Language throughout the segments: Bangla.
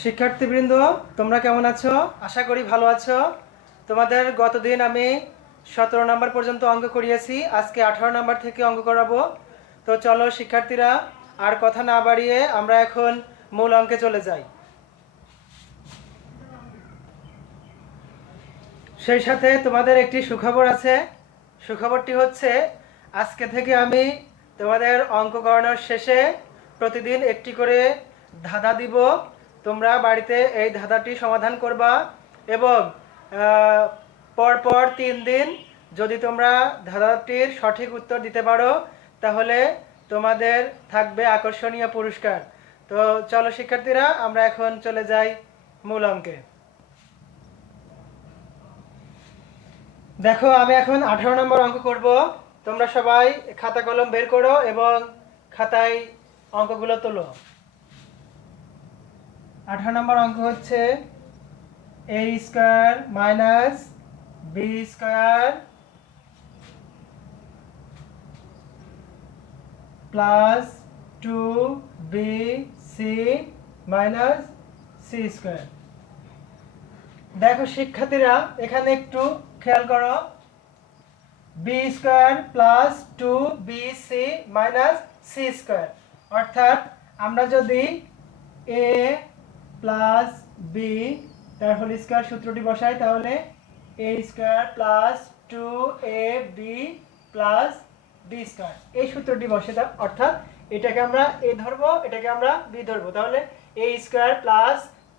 শিক্ষার্থীবৃন্দ, তোমরা কেমন আছো? আশা করি ভালো আছো। তোমাদের গতদিন আমি 17 নম্বর পর্যন্ত অঙ্ক করিয়েছি, আজকে 18 নম্বর থেকে অঙ্ক করাবো। তো চলো শিক্ষার্থীরা, আর কথা না বাড়িয়ে আমরা এখন মূল অঙ্কে চলে যাই। সেই সাথে তোমাদের একটি সুখবর আছে। সুখবরটি হচ্ছে, আজকে থেকে আমি তোমাদের অঙ্ক করানোর শেষে প্রতিদিন একটি করে ধাঁধা দিব। তোমরা বাড়িতে এই ধাঁধাটি সমাধান করবা এবং পরপর 3 দিন যদি তোমরা ধাঁধাটির সঠিক উত্তর দিতে পারো তাহলে তোমাদের থাকবে আকর্ষণীয় পুরস্কার। তো চলো শিক্ষার্থীরা, আমরা এখন চলে যাই মূল অঙ্কে। দেখো, আমি এখন 18 নম্বর অঙ্ক করব। তোমরা সবাই খাতা কলম বের করো এবং খাতায় অঙ্কগুলো তোলো। 18 নম্বর অঙ্ক হচ্ছে a square minus b square plus 2bc minus c square. দেখো শিক্ষার্থীরা, এখানে একটু খেয়াল করো, b square plus 2bc minus c square, অর্থাৎ আমরা যদি a প্লাস b তার হোল স্কয়ার সূত্রটি বসাই তাহলে a square plus 2ab plus b square এই সূত্রটি বসে, অর্থাৎ এটাকে আমরা a ধরবো, এটাকে আমরা b ধরবো, তাহলে a square plus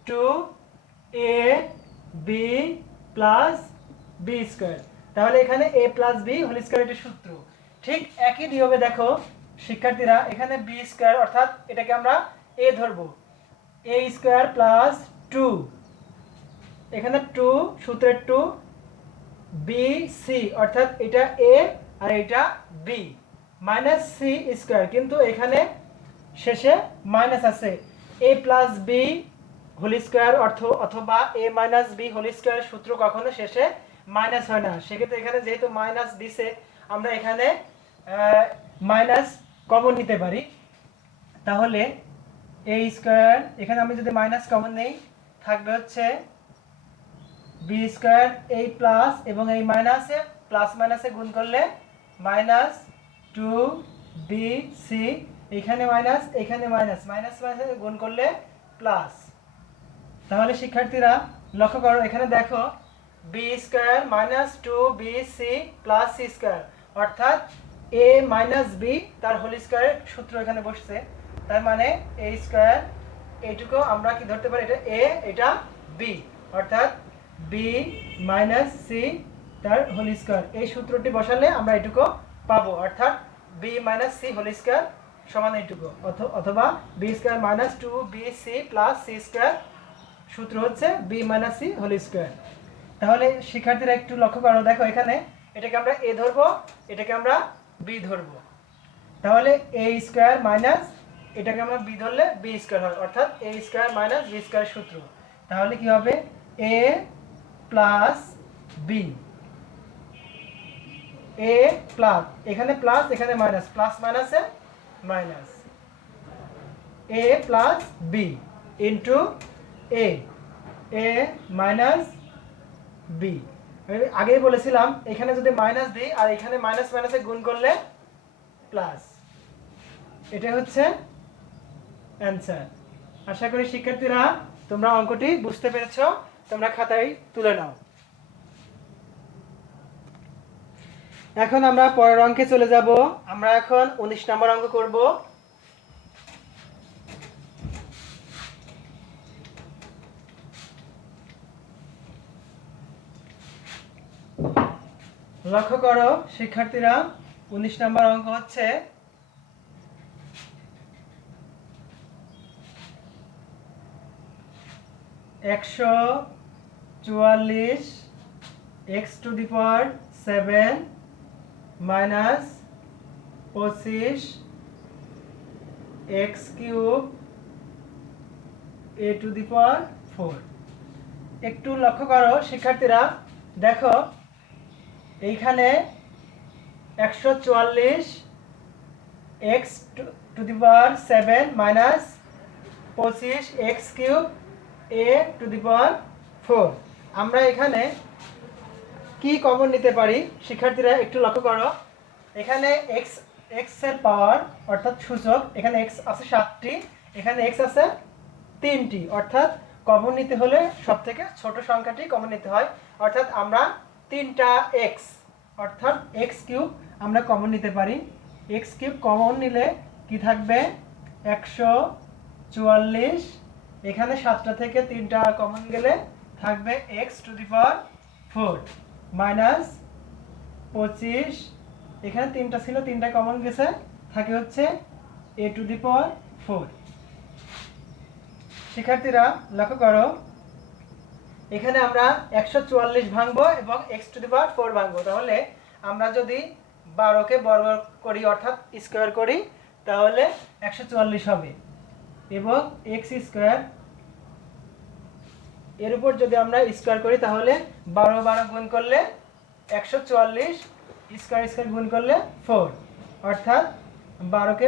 2ab plus b square. তাহলে এখানে a plus b whole square এর সূত্র। ঠিক একই নিয়মে দেখো শিক্ষার্থীরা, এখানে b স্কয়ার অর্থাৎ এটাকে আমরা a ধরবো, a স্কয়ার প্লাস 2, এখানে 2 সূত্রের 2, bc অর্থাৎ এটা a আর এটা b মাইনাস c স্কয়ার, কিন্তু এখানে শেষে মাইনাস আছে, a plus b whole square অথবা a minus b whole square সূত্র কখনো শেষে মাইনাস হয় না। সেক্ষেত্রে এখানে যেহেতু মাইনাস দিছে, আমরা এখানে মাইনাস কমন নিতে পারি। তাহলে a স্কয়ার, এখানে আমি যদি মাইনাস কমন নেই থাকবে হচ্ছে b স্কয়ার, এই প্লাস এবং এই মাইনাসে প্লাস মাইনাসে গুণ করলে মাইনাস 2bc, এখানে মাইনাস এখানে মাইনাস, মাইনাস মাইনাসে গুণ করলে প্লাস। তাহলে শিক্ষার্থীরা লক্ষ্য করো, এখানে দেখো b square minus 2bc plus c square, অর্থাৎ a মাইনাস b তার হোল স্কয়ারের সূত্র এখানে বসছে। তার মানে a স্কয়ার, এইটুকু আমরা কি ধরতে পারি, এটা a এটা b, অর্থাৎ b মাইনাস c তার হোল স্কয়ার এই সূত্রটি বসালে আমরা এইটুকু পাবো, অর্থাৎ b minus c whole square সমান এইটুকু, অথবা b square minus 2bc plus c square সূত্র হচ্ছে b minus c whole square. তাহলে শিক্ষার্থীরা একটু লক্ষ্য করো, দেখো এখানে এটাকে আমরা a ধরবো, এটাকে আমরা b ধরবো, তাহলে a স্কয়ার মাইনাস এটাকে আমরা b ধরলে b স্কয়ার হয়, অর্থাৎ a square minus b square সূত্র। তাহলে কি হবে, a plus b, a plus এখানে প্লাস এখানে মাইনাস, প্লাস মাইনাসে minus, a plus b into a minus b। আগেই বলেছিলাম এখানে যদি মাইনাস দিই আর এখানে মাইনাস মাইনাসে গুণ করলে প্লাস, এটা হচ্ছে অ্যানসার। আশা করি শিক্ষার্থীরা তোমরা অঙ্কটি বুঝতে পেরেছো। তোমরা খাতায় তুলে নাও। এখন আমরা পরের অঙ্কে চলে যাব। আমরা এখন 19 নম্বর অঙ্ক করব। লক্ষ্য করো শিক্ষার্থীরা, 19 নম্বর অঙ্ক হচ্ছে একশো 44 x⁴ মাইনাস 25 x³ a⁴। একটু লক্ষ্য করো শিক্ষার্থীরা, দেখো এইখানে 144 x⁴ minus 25 x³ A to the পাওয়ার 4। আমরা এখানে কি কমন নিতে পারি শিক্ষার্থীরা একটু লক্ষ্য করো। এখানে এক্স এক্স এর পাওয়ার অর্থাৎ সূচক, এখানে এক্স আছে 7টি, এখানে এক্স আছে 3টি, অর্থাৎ কমন নিতে হলে সবথেকে ছোট সংখ্যাটি কমন নিতে হয়। অর্থাৎ আমরা 3টা এক্স অর্থাৎ এক্স কিউব আমরা কমন নিতে পারি। এক্স কিউব কমন নিলে কি থাকবে 144, এখানে 7টা থেকে 3টা কমন গেলে থাকবে x to the power 4 minus 25, এখানে 3টা ছিল 3টা কমন গেছে থাকে হচ্ছে এ টু দি পাওয়ার 4। শিক্ষার্থীরা লক্ষ্য করো, এখানে আমরা 144 ভাঙবো এবং এক্স টু দি পাওয়ার 4 ভাঙবো। তাহলে আমরা যদি 12কে বর্গ করি অর্থাৎ স্কোয়ার করি তাহলে 144 হবে এবং এক্স স্কোয়ার এর উপর যদি আমরা স্কোয়ার করি তাহলে 12 গুণ করলে 144, স্কোয়ার স্কোয়ার গুণ করলে 4, অর্থাৎ 12কে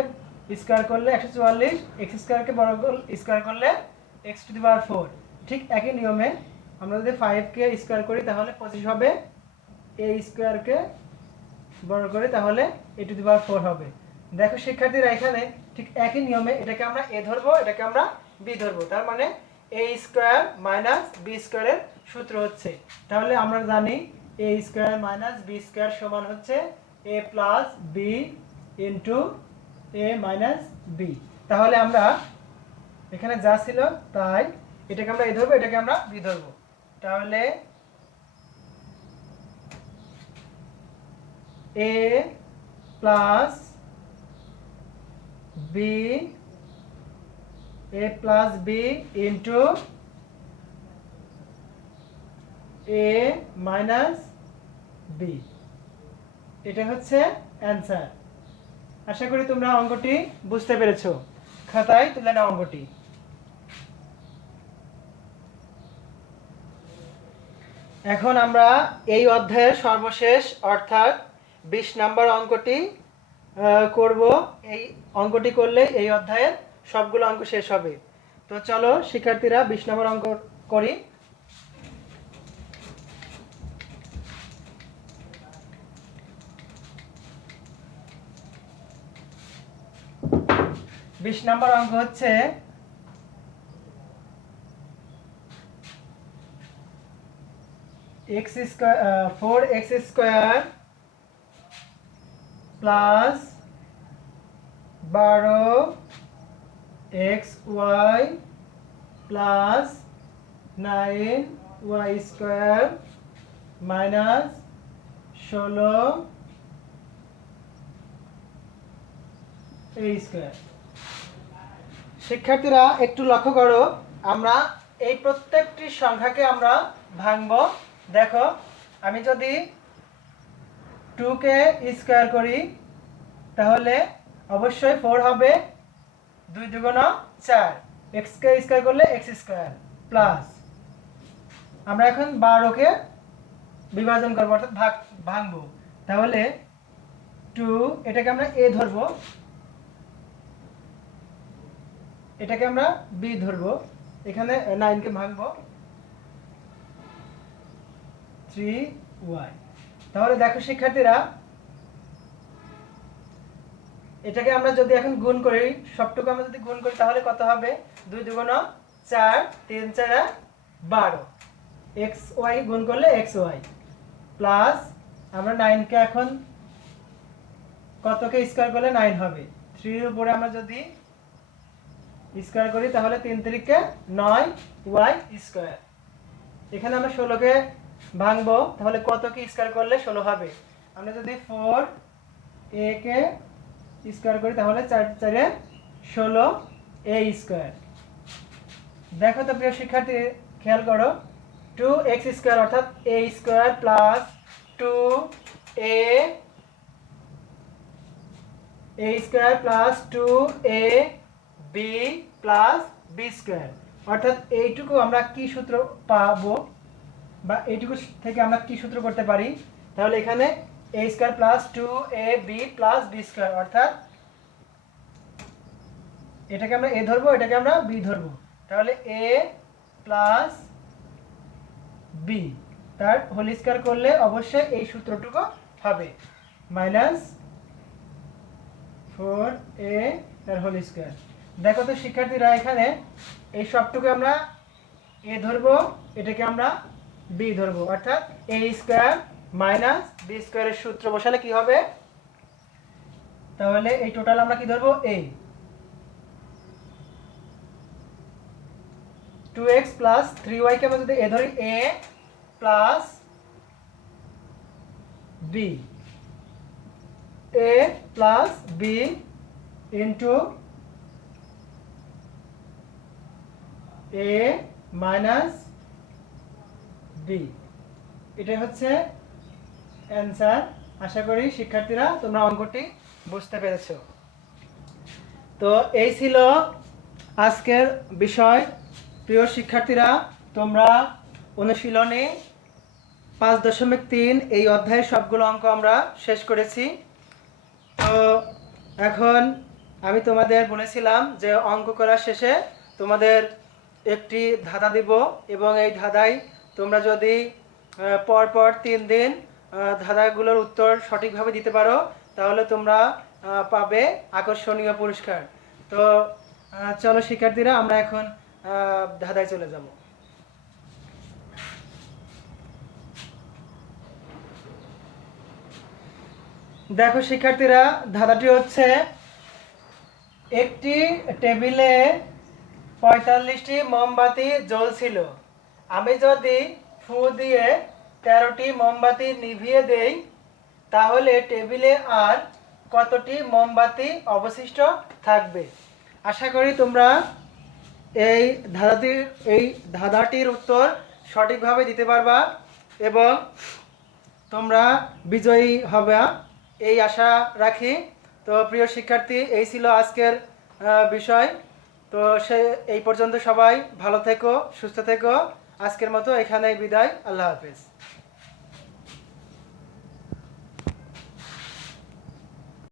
স্কোয়ার করলে 144, এক্স স্কোয়ারকে বর্গ স্কোয়ার করলে এক্স টু দি পাওয়ার 4। ঠিক একই নিয়মে আমরা যদি 5কে স্কোয়ার করি তাহলে 25 হবে, এ স্কোয়ারকে বর্গ করি তাহলে এ টু দি পাওয়ার 4 হবে। দেখো শিক্ষার্থীরা এখানে ঠিক একই নিয়মে এটাকে আমরা এ ধরবো, এটাকে আমরা বি ধরবো। তার মানে এ স্কোয়ার মাইনাস বি স্কোয়ারের সূত্র হচ্ছে, তাহলে আমরা জানি এ স্কোয়ার মাইনাস বি স্কোয়ার সমান হচ্ছে এ প্লাস বি ইন্টু এ মাইনাস বি। তাহলে আমরা এখানে যা ছিল তাই, এটাকে আমরা এ ধরবো, এটাকে আমরা বি ধরবো। তাহলে এ প্লাস বি, এ প্লাস বি ইন্টু এ মাইনাস বি, এটা হচ্ছে অ্যান্সার। আশা করি তোমরা অঙ্কটি বুঝতে পেরেছো। খাতায় তুলে নাও অঙ্কটি। এখন আমরা এই অধ্যায়ের সর্বশেষ অর্থাৎ 20 নম্বর অঙ্কটি করব। এই অঙ্কটি করলে এই অধ্যায়ের সবগুলো অঙ্ক শেষ হবে। তো চলো শিক্ষার্থীরা 20 নম্বর অঙ্ক করি। বিশ নম্বর অঙ্ক হচ্ছে x square 4x square plus 12xy plus 9y square minus 16 square. শিক্ষার্থীরা একটু লক্ষ্য করো, আমরা এই প্রত্যেকটি সংখ্যাকে আমরা ভাঙবো। দেখো আমি যদি 2কে স্কোয়ার করি তাহলে অবশ্যই 4 হবে, 2 দুগুণ 4, এক্সকে স্কোয়ার করলে এক্স স্কোয়ার প্লাস, আমরা এখন 12কে বিভাজন করবো অর্থাৎ ভাঙবো। তাহলে 2, এটাকে আমরা এ ধরবো, এটাকে আমরা বি ধরবো, এখানে 9কে ভাঙবো 3y। তাহলে দেখো শিক্ষার্থীরা এটাকে আমরা যদি এখন গুণ করি, সবটুকু আমরা যদি গুণ করি তাহলে কত হবে 2 দুগুণ 4, 3 4 12, xy গুণ করলে xy প্লাস আমরা 9কে এখন কতকে স্কয়ার করলে 9 হবে, 3 এর উপরে আমরা যদি স্কয়ার করি তাহলে 3 3কে 9 y স্কয়ার। এখানে আমরা 16কে ভাঙবো, তাহলে কতকে স্কয়ার করলে 16 হবে, আমরা যদি 4 a কে স্কয়ার করি তাহলে 4 4 এ 16 a স্কয়ার। দেখো তো প্রিয় শিক্ষার্থী খেয়াল করো, 2x স্কয়ার অর্থাৎ a square plus 2a square plus 2a b plus b square, অর্থাৎ এইটুকু আমরা কি সূত্র পাবো বা এইটুকু থেকে আমরা কি সূত্র করতে পারি, তাহলে এখানে a square plus 2ab plus b square, অর্থাৎ এটাকে আমরা a ধরবো, এটাকে আমরা b ধরবো। তাহলে a প্লাস বি তার হোল স্কয়ার করলে অবশ্যই এই সূত্রটুকু হবে মাইনাস 4a তার হোল স্কয়ার। দেখো তো শিক্ষার্থীরা, এখানে এই সবটুকু আমরা a ধরবো, এটাকে আমরা b ধরবো, অর্থাৎ a স্কয়ার মাইনাস b স্কয়ারের সূত্র বসালে কি হবে, তাহলে এই টোটাল আমরা কি ধরবো a 2x প্লাস 3y কে আমরা যদি a ধরি a plus b a plus b into a minus b, এটাই হচ্ছে অ্যান্সার। আশা করি শিক্ষার্থীরা তোমরা অঙ্কটি বুঝতে পেরেছো। তো এই ছিল আজকের বিষয়। প্রিয় শিক্ষার্থীরা, তোমরা অনুশীলনে 5.3 এই অধ্যায়ের সবগুলো অঙ্ক আমরা শেষ করেছি। তো এখন আমি তোমাদের বলেছিলাম যে অঙ্ক করার শেষে তোমাদের একটি ধাঁধা দিব, এবং এই ধাঁধায় তোমরা যদি পরপর 3 দিন ধাঁধাগুলোর উত্তর সঠিকভাবে দিতে পারো তাহলে তোমরা পাবে আকর্ষণীয় পুরস্কার। তো চলো শিক্ষার্থীরা, আমরা এখন ধাঁধায় চলে যাব। দেখো শিক্ষার্থীরা, ধাঁধাটি হচ্ছে একটি টেবিলে 45টি মোমবাতি জ্বলছিল। আমি যদি ফু দিয়ে 13টি মোমবাতি নিভিয়ে দেই তাহলে টেবিলে আর কতটি মোমবাতি অবশিষ্ট থাকবে? আশা করি তোমরা এই ধাঁধাটির উত্তর সঠিকভাবে দিতে পারবা এবং তোমরা বিজয়ী হবে এই আশা রাখি। তো প্রিয় শিক্ষার্থী, এই ছিল আজকের বিষয়। তো এই পর্যন্ত সবাই ভালো থেকো, সুস্থ থেকো। আজকের মতো এখানেই বিদায়। আল্লাহ হাফেজ।